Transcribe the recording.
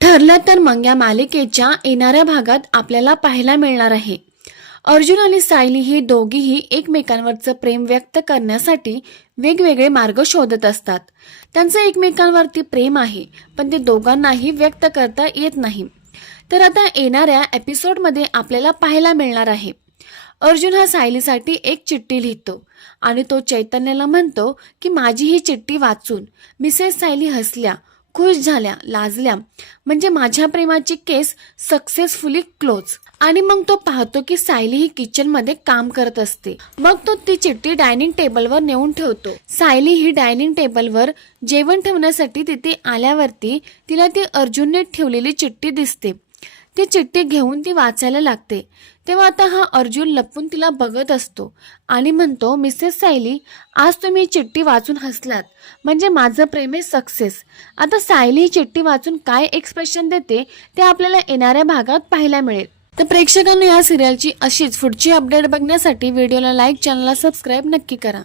ठरलं तर मग या मालिकेच्या येणाऱ्या भागात आपल्याला पाहायला मिळणार आहे. अर्जुन आणि सायली ही दोघीही एकमेकांवरचं प्रेम व्यक्त करण्यासाठी वेगवेगळे मार्ग शोधत असतात. त्यांचं एकमेकांवरती प्रेम आहे पण ते दोघांनाही व्यक्त करता येत नाही. तर आता येणाऱ्या एपिसोडमध्ये आपल्याला पाहायला मिळणार आहे. अर्जुन हा सायलीसाठी एक चिठ्ठी लिहितो आणि तो चैतन्याला म्हणतो की माझी ही चिठ्ठी वाचून मिसेस सायली हसल्या. खुश झाल्या लाजल्या. म्हणजे माझ्या प्रेमाची केस सक्सेसफुली क्लोज आणि मग तो पाहतो की सायली ही किचनमध्ये काम करत असते. मग तो ती चिठ्ठी डायनिंग टेबलवर नेऊन ठेवतो. सायली ही डायनिंग टेबलवर जेवण ठेवण्यासाठी तिथे आल्यावरती तिला ती अर्जुनने ठेवलेली चिठ्ठी दिसते. ती चिठ्ठी घेऊन ती वाचायला लागते. तेव्हा आता हा अर्जुन लपून तिला बघत असतो आणि म्हणतो मिसेस सायली आज तुम्ही चिठ्ठी वाचून हसलात. म्हणजे माझं प्रेम आहे सक्सेस. आता सायली ही चिठ्ठी वाचून काय एक्सप्रेशन देते ते आपल्याला येणाऱ्या भागात पाहायला मिळेल. तर प्रेक्षकांना या सिरियलची अशीच पुढची अपडेट बघण्यासाठी व्हिडिओला लाईक चॅनलला सबस्क्राईब नक्की करा.